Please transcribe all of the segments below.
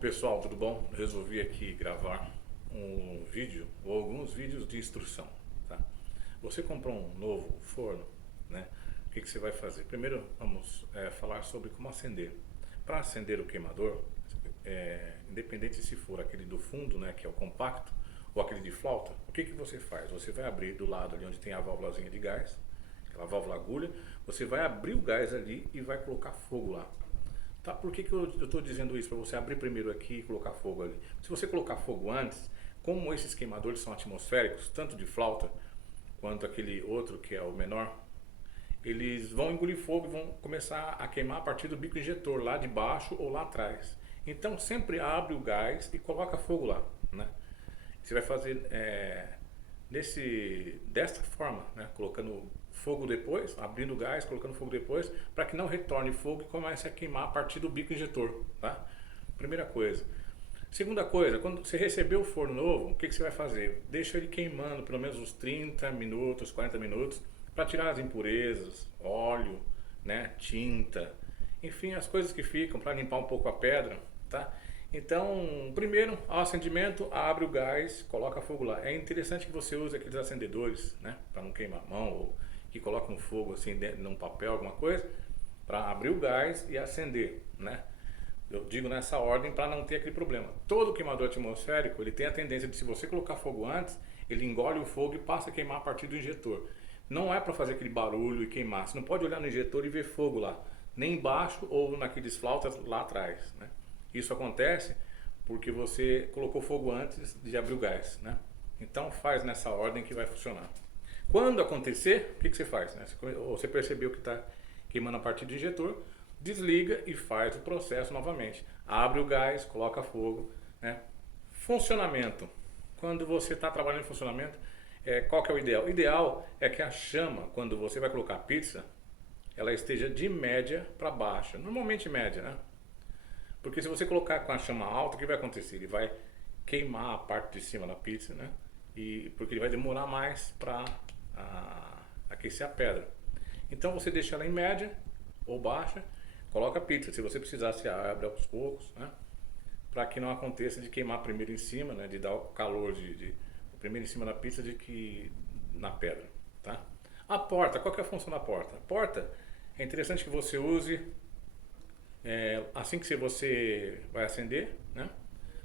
Pessoal, tudo bom? Resolvi aqui gravar um vídeo ou alguns vídeos de instrução, tá? Você comprou um novo forno, né? O que você vai fazer? Primeiro vamos falar sobre como acender. Para acender o queimador, independente se for aquele do fundo, né, que é o compacto, ou aquele de flauta, o que você faz? Você vai abrir do lado ali onde tem a válvulazinha de gás, aquela válvula agulha, você vai abrir o gás ali e vai colocar fogo lá. Tá, por que eu estou dizendo isso? Para você abrir primeiro aqui e colocar fogo ali. Se você colocar fogo antes, como esses queimadores são atmosféricos, tanto de flauta quanto aquele outro que é o menor, eles vão engolir fogo e vão começar a queimar a partir do bico injetor, lá de baixo ou lá atrás. Então sempre abre o gás e coloca fogo lá, né? Você vai fazer desta forma, né? Colocando fogo depois, abrindo o gás, colocando fogo depois, para que não retorne fogo e comece a queimar a partir do bico injetor, tá? Primeira coisa. Segunda coisa, quando você receber o forno novo, o que você vai fazer? Deixa ele queimando pelo menos uns 30 minutos, 40 minutos, para tirar as impurezas, óleo, né, tinta, enfim, as coisas que ficam, para limpar um pouco a pedra, tá? Então, primeiro, ao acendimento, abre o gás, coloca fogo lá. É interessante que você use aqueles acendedores, né, para não queimar a mão, ou que colocam fogo assim dentro num papel, alguma coisa, para abrir o gás e acender, né? Eu digo nessa ordem para não ter aquele problema. Todo queimador atmosférico, ele tem a tendência de, se você colocar fogo antes, ele engole o fogo e passa a queimar a partir do injetor. Não é para fazer aquele barulho e queimar. Você não pode olhar no injetor e ver fogo lá, nem embaixo ou naqueles flautas lá atrás, né? Isso acontece porque você colocou fogo antes de abrir o gás, né? Então faz nessa ordem que vai funcionar. Quando acontecer, o que você faz, né? Você percebeu que está queimando a partir do injetor, desliga e faz o processo novamente. Abre o gás, coloca fogo, né? Funcionamento. Quando você está trabalhando em funcionamento, qual que é o ideal? O ideal é que a chama, quando você vai colocar a pizza, ela esteja de média para baixa. Normalmente média, né? Porque se você colocar com a chama alta, o que vai acontecer? Ele vai queimar a parte de cima da pizza, né? Porque ele vai demorar mais para aquecer a pedra. Então você deixa ela em média ou baixa, coloca a pizza. Se você precisar, você abre aos poucos, né? Para que não aconteça de queimar primeiro em cima, né? De dar o calor primeiro em cima da pizza de que na pedra, tá? A porta, qual que é a função da porta? A porta é interessante que você use assim que você vai acender, né?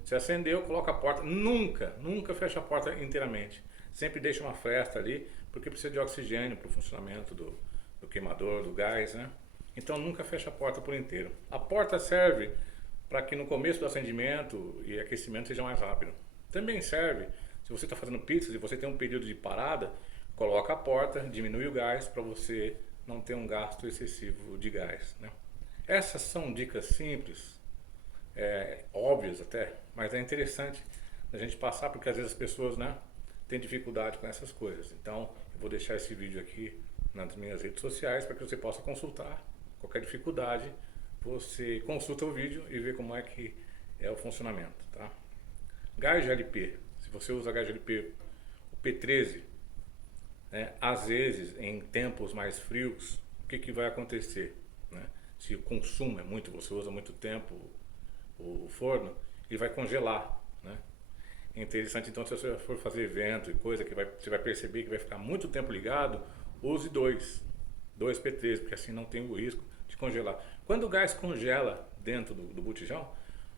Você acendeu, coloca a porta, nunca fecha a porta inteiramente. Sempre deixa uma fresta ali, porque precisa de oxigênio para o funcionamento do queimador, do gás, né? Então nunca fecha a porta por inteiro. A porta serve para que no começo do acendimento e aquecimento seja mais rápido. Também serve, se você está fazendo pizzas e você tem um período de parada, coloca a porta, diminui o gás para você não ter um gasto excessivo de gás, né? Essas são dicas simples, óbvias até, mas é interessante a gente passar, porque às vezes as pessoas, né, têm dificuldade com essas coisas. Então eu vou deixar esse vídeo aqui nas minhas redes sociais para que você possa consultar. Qualquer dificuldade, você consulta o vídeo e vê como é que é o funcionamento, tá? Gás GLP, se você usa gás GLP, o P13, né, às vezes em tempos mais frios, o que vai acontecer, né? Se o consumo é muito, você usa muito tempo o forno, ele vai congelar, né? É interessante, então, se você for fazer evento e coisa que você vai perceber que vai ficar muito tempo ligado, use dois P13, porque assim não tem o risco de congelar. Quando o gás congela dentro do botijão,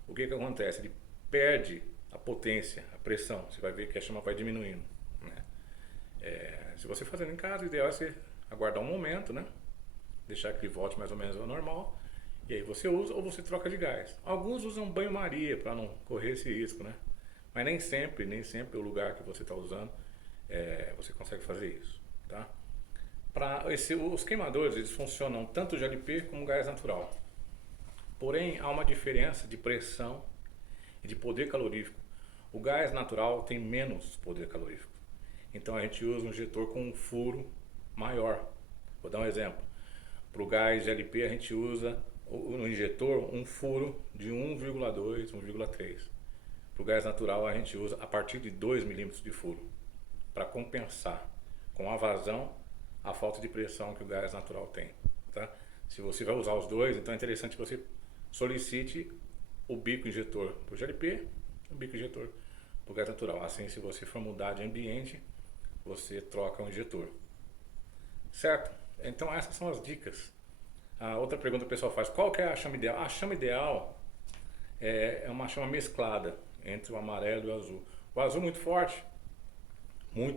o que acontece? Ele perde a potência, a pressão. Você vai ver que a chama vai diminuindo, né? Se você fazendo em casa, o ideal é você aguardar um momento, né? Deixar que ele volte mais ou menos ao normal, e aí você usa ou você troca de gás. Alguns usam banho-maria para não correr esse risco, né? Mas nem sempre o lugar que você está usando você consegue fazer isso, tá? Os queimadores, eles funcionam tanto GLP como gás natural. Porém, há uma diferença de pressão e de poder calorífico. O gás natural tem menos poder calorífico. Então a gente usa um injetor com um furo maior. Vou dar um exemplo. Para o gás GLP a gente usa no injetor um furo de 1,2, 1,3. Para o gás natural a gente usa a partir de 2 milímetros de furo, para compensar com a vazão a falta de pressão que o gás natural tem, tá? Se você vai usar os dois, então é interessante que você solicite o bico injetor para o GLP, o bico injetor para o gás natural. Assim, se você for mudar de ambiente, você troca o injetor. Certo? Então essas são as dicas. A outra pergunta que o pessoal faz, qual que é a chama ideal? A chama ideal é uma chama mesclada entre o amarelo e o azul. O azul muito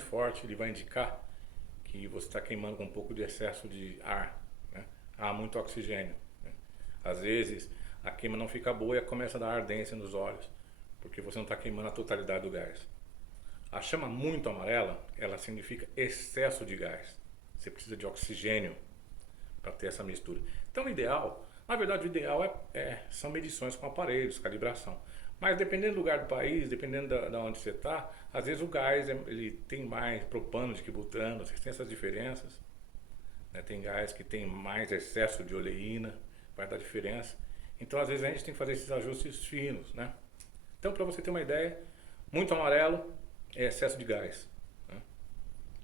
forte, ele vai indicar que você está queimando com um pouco de excesso de ar, né? Há muito oxigênio, né? Às vezes a queima não fica boa e começa a dar ardência nos olhos, porque você não está queimando a totalidade do gás. A chama muito amarela, ela significa excesso de gás. Você precisa de oxigênio para ter essa mistura. Então o ideal, na verdade o ideal são medições com aparelhos, calibração. Mas dependendo do lugar do país, dependendo da onde você está, às vezes o gás ele tem mais propano do que butano, vocês têm essas diferenças, né? Tem gás que tem mais excesso de oleína, vai dar diferença. Então às vezes a gente tem que fazer esses ajustes finos, né? Então para você ter uma ideia, muito amarelo é excesso de gás, né?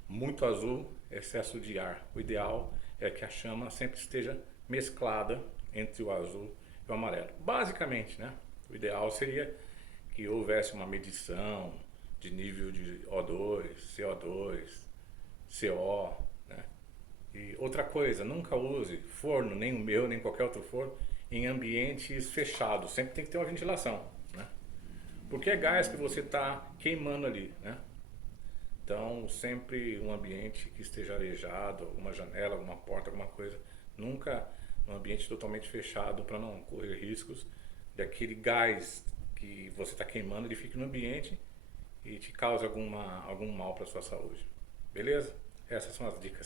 Muito azul é excesso de ar. O ideal é que a chama sempre esteja mesclada entre o azul e o amarelo. Basicamente, né? O ideal seria que houvesse uma medição de nível de O2, CO2, CO, né? E outra coisa, nunca use forno, nem o meu, nem qualquer outro forno, em ambientes fechados. Sempre tem que ter uma ventilação, né? Porque é gás que você está queimando ali, né? Então, sempre um ambiente que esteja arejado, alguma janela, alguma porta, alguma coisa. Nunca um ambiente totalmente fechado para não correr riscos daquele gás que você está queimando, ele fique no ambiente e te cause algum mal para a sua saúde. Beleza? Essas são as dicas.